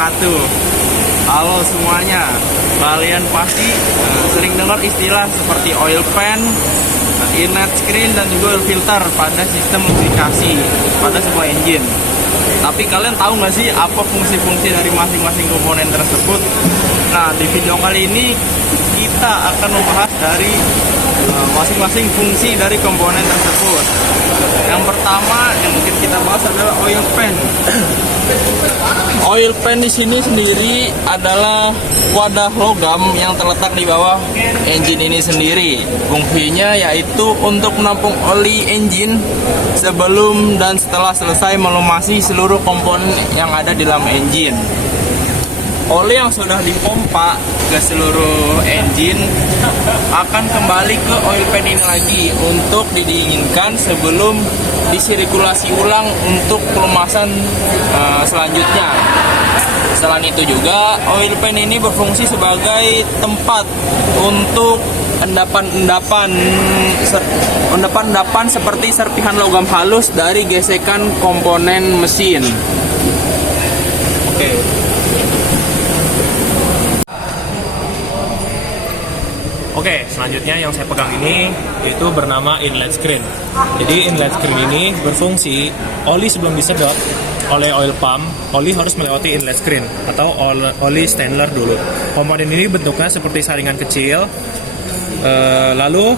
wabarakatuh. Halo semuanya, kalian pasti sering dengar istilah seperti oil pan, inlet screen, dan juga oil filter pada sistem lubrikasi pada sebuah engine. Tapi kalian tahu nggak sih apa fungsi-fungsi dari masing-masing komponen tersebut? Nah, di video kali ini kita akan membahas dari masing-masing fungsi dari komponen tersebut. Yang pertama yang mungkin kita bahas adalah oil pan. Oil pan di sini sendiri adalah wadah logam yang terletak di bawah engine ini sendiri. Fungsinya yaitu untuk menampung oli engine sebelum dan setelah selesai melumasi seluruh komponen yang ada di dalam engine. Oli yang sudah dipompa ke seluruh engine akan kembali ke oil pan ini lagi untuk didinginkan sebelum disirkulasi ulang untuk pelumasan selanjutnya. Selain itu juga oil pan ini berfungsi sebagai tempat untuk endapan seperti serpihan logam halus dari gesekan komponen mesin. Oke, selanjutnya yang saya pegang ini itu bernama inlet screen. Jadi inlet screen ini berfungsi oli sebelum disedot oleh oil pump, oli harus melewati inlet screen atau oli Stanler dulu. Komponen ini bentuknya seperti saringan kecil, lalu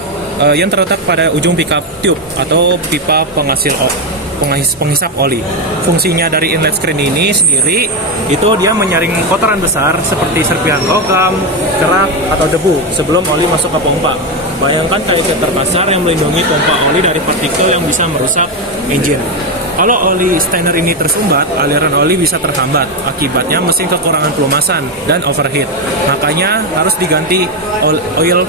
yang terletak pada ujung pickup tube atau pipa penghisap oli. Fungsinya dari inlet screen ini sendiri itu dia menyaring kotoran besar seperti serpihan logam, kerak, atau debu sebelum oli masuk ke pompa. Bayangkan kayak filter kasar yang melindungi pompa oli dari partikel yang bisa merusak engine. Kalau oli Stanler ini tersumbat, aliran oli bisa terhambat. Akibatnya mesin kekurangan pelumasan dan overheat. Makanya harus diganti oil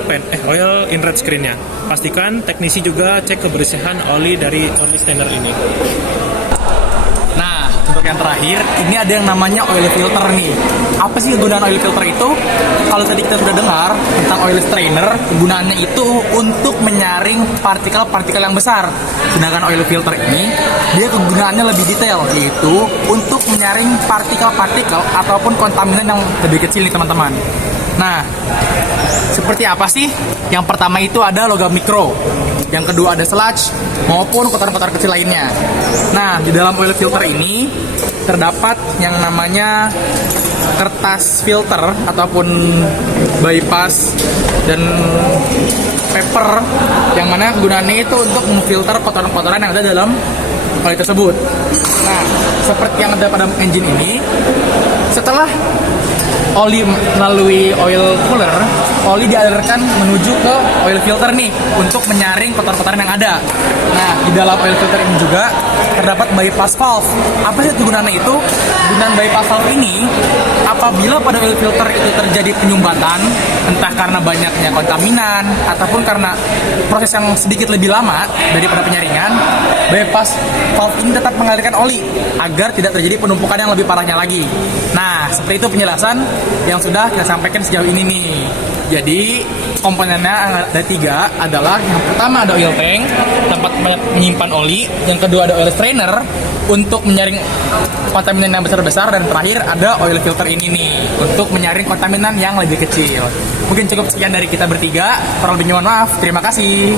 inlet screen-nya. Pastikan teknisi juga cek kebersihan oli dari oli Stanler ini. Nah, untuk yang terakhir, ini ada yang namanya oil filter nih. Apa sih kegunaan oil filter itu? Kalau tadi kita sudah dengar tentang oil strainer, kegunaannya itu untuk menyaring partikel-partikel yang besar. Sedangkan oil filter ini, dia kegunaannya lebih detail, yaitu untuk menyaring partikel-partikel ataupun kontaminan yang lebih kecil nih teman-teman. Nah, seperti apa sih? Yang pertama itu ada logam mikro, yang kedua ada sludge maupun kotoran-kotoran kecil lainnya. Nah, di dalam oil filter ini terdapat yang namanya kertas filter ataupun bypass dan paper, yang mana kegunaannya itu untuk memfilter kotoran-kotoran yang ada dalam oli tersebut. Nah, seperti yang ada pada engine ini, setelah oli melalui oil cooler, oli dialirkan menuju ke oil filter nih untuk menyaring kotoran-kotoran yang ada. Nah, di dalam oil filter ini juga terdapat bypass valve. Apa sih kegunaannya itu? Gunaan bypass valve ini, apabila pada oil filter itu terjadi penyumbatan, entah karena banyaknya kontaminan ataupun karena proses yang sedikit lebih lama daripada penyaringan, bypass valve ini tetap mengalirkan oli agar tidak terjadi penumpukan yang lebih parahnya lagi. Nah, seperti itu penjelasan yang sudah kita sampaikan sejauh ini nih. Jadi komponennya ada 3, adalah yang pertama ada oil tank, tempat menyimpan oli, yang kedua ada oil strainer untuk menyaring kontaminan yang besar-besar, dan terakhir ada oil filter ini nih untuk menyaring kontaminan yang lebih kecil. Mungkin cukup sekian dari kita bertiga, kurang lebihnya mohon maaf. Terima kasih.